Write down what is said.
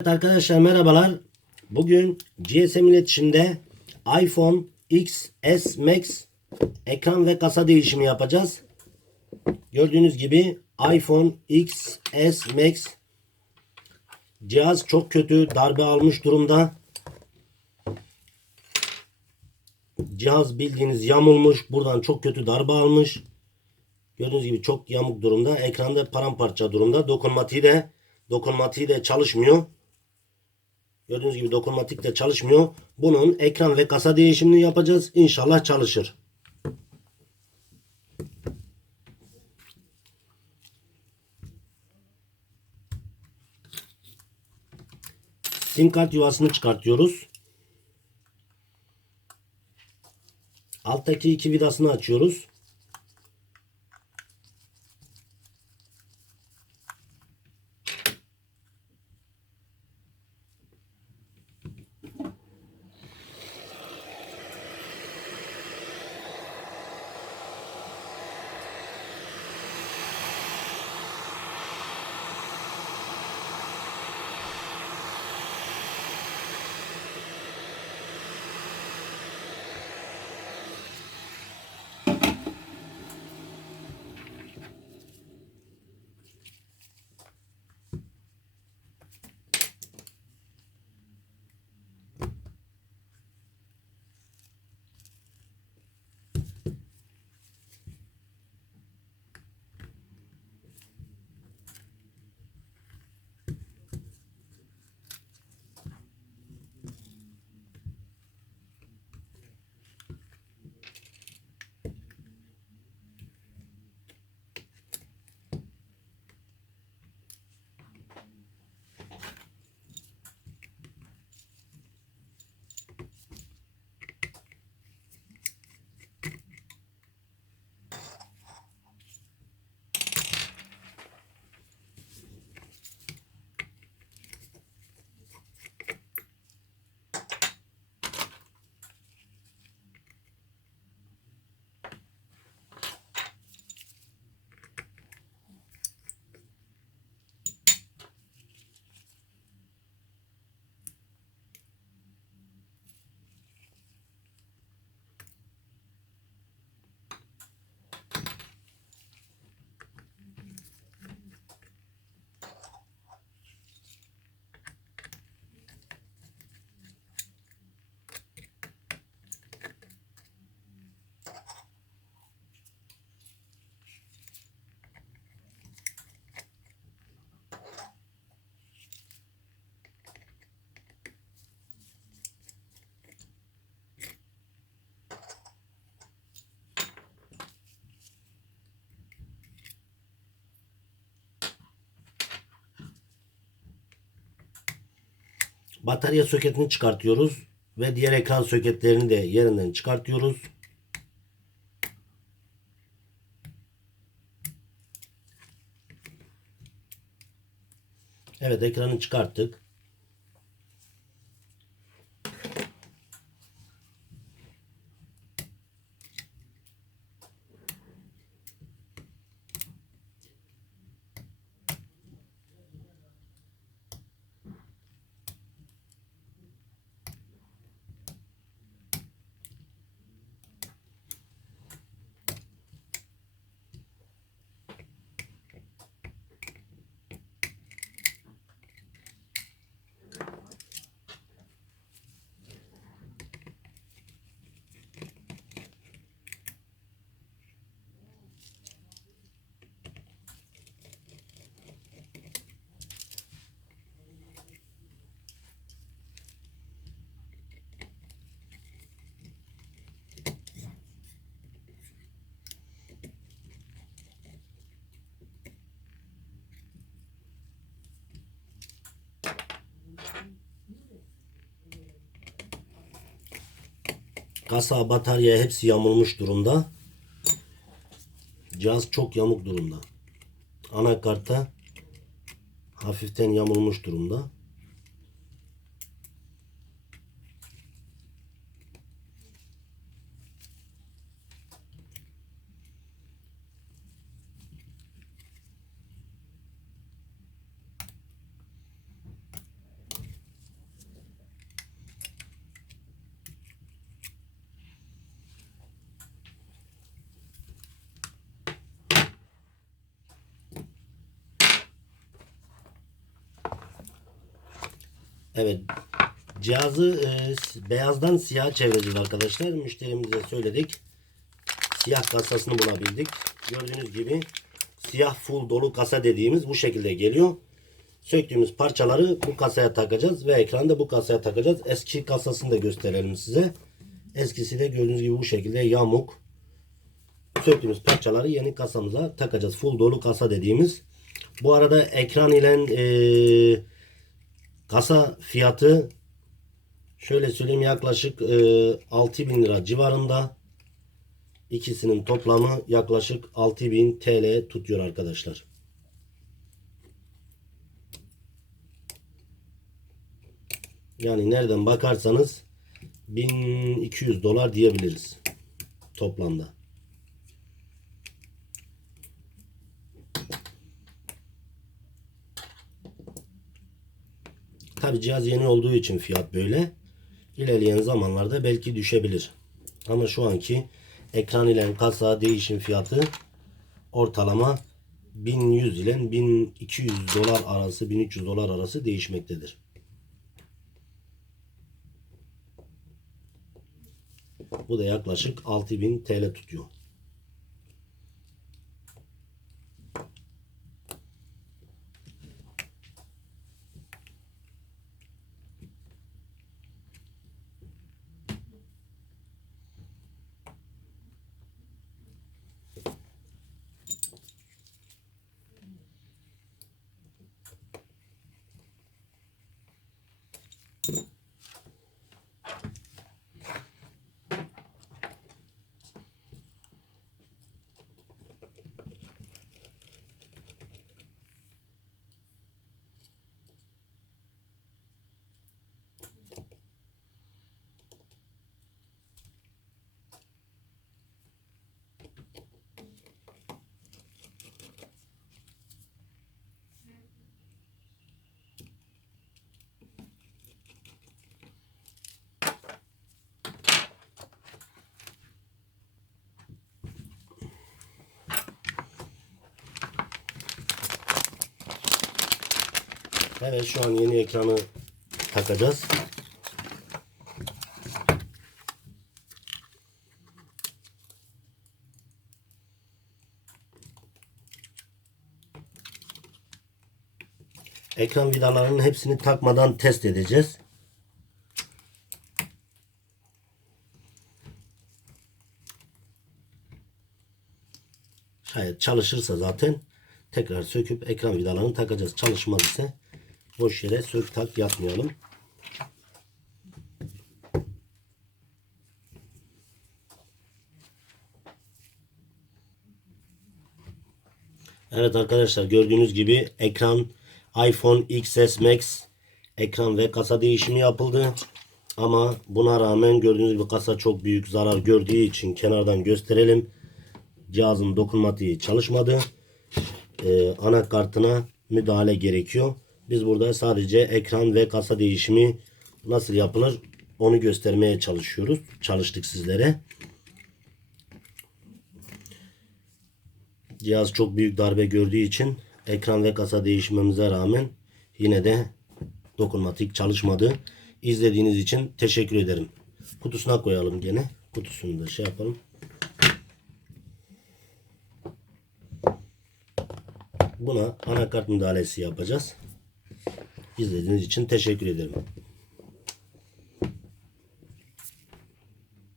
Evet arkadaşlar merhabalar. Bugün GSM iletişimde iPhone XS Max ekran ve kasa değişimi yapacağız. Gördüğünüz gibi iPhone XS Max cihaz çok kötü darbe almış durumda. Cihaz bildiğiniz yamulmuş. Buradan çok kötü darbe almış. Gördüğünüz gibi çok yamuk durumda. Ekranda paramparça durumda. Dokunmatiği de çalışmıyor. Gördüğünüz gibi dokunmatik de çalışmıyor. Bunun ekran ve kasa değişimini yapacağız. İnşallah çalışır. Sim kart yuvasını çıkartıyoruz. Alttaki iki vidasını açıyoruz. Batarya soketini çıkartıyoruz ve diğer ekran soketlerini de yerinden çıkartıyoruz. Evet, ekranı çıkarttık. Kasa, batarya hepsi yamulmuş durumda. Cihaz çok yamuk durumda. Anakartta hafiften yamulmuş durumda. Evet, cihazı beyazdan siyaha çevireceğiz arkadaşlar. Müşterimize söyledik. Siyah kasasını bulabildik. Gördüğünüz gibi siyah full dolu kasa dediğimiz bu şekilde geliyor. Söktüğümüz parçaları bu kasaya takacağız ve ekranda bu kasaya takacağız. Eski kasasını da gösterelim size. Eskisi de gördüğünüz gibi bu şekilde yamuk. Söktüğümüz parçaları yeni kasamıza takacağız. Full dolu kasa dediğimiz. Bu arada ekran ile kasa fiyatı şöyle söyleyeyim, yaklaşık 6.000 lira civarında. İkisinin toplamı yaklaşık 6.000 TL tutuyor arkadaşlar. Yani nereden bakarsanız 1.200 dolar diyebiliriz toplamda. Tabi cihaz yeni olduğu için fiyat böyle. İlerleyen zamanlarda belki düşebilir. Ama şu anki ekran ile kasa değişim fiyatı ortalama 1100 ile 1200 dolar arası, 1300 dolar arası değişmektedir. Bu da yaklaşık 6.000 TL tutuyor. Evet, şu an yeni ekranı takacağız. Ekran vidalarının hepsini takmadan test edeceğiz. Şayet çalışırsa zaten tekrar söküp ekran vidalarını takacağız. Çalışmaz ise boş yere sök tak yapmayalım. Evet arkadaşlar, gördüğünüz gibi ekran iPhone XS Max ekran ve kasa değişimi yapıldı. Ama buna rağmen gördüğünüz gibi kasa çok büyük zarar gördüğü için kenardan gösterelim. Cihazın dokunmatiği çalışmadı. Anakartına müdahale gerekiyor. Biz burada sadece ekran ve kasa değişimi nasıl yapılır onu göstermeye çalıştık sizlere. Cihaz çok büyük darbe gördüğü için ekran ve kasa değişmemize rağmen yine de dokunmatik çalışmadı. İzlediğiniz için teşekkür ederim. Kutusuna koyalım gene. Kutusunu da şey yapalım. Buna anakart müdahalesi yapacağız. İzlediğiniz için teşekkür ederim.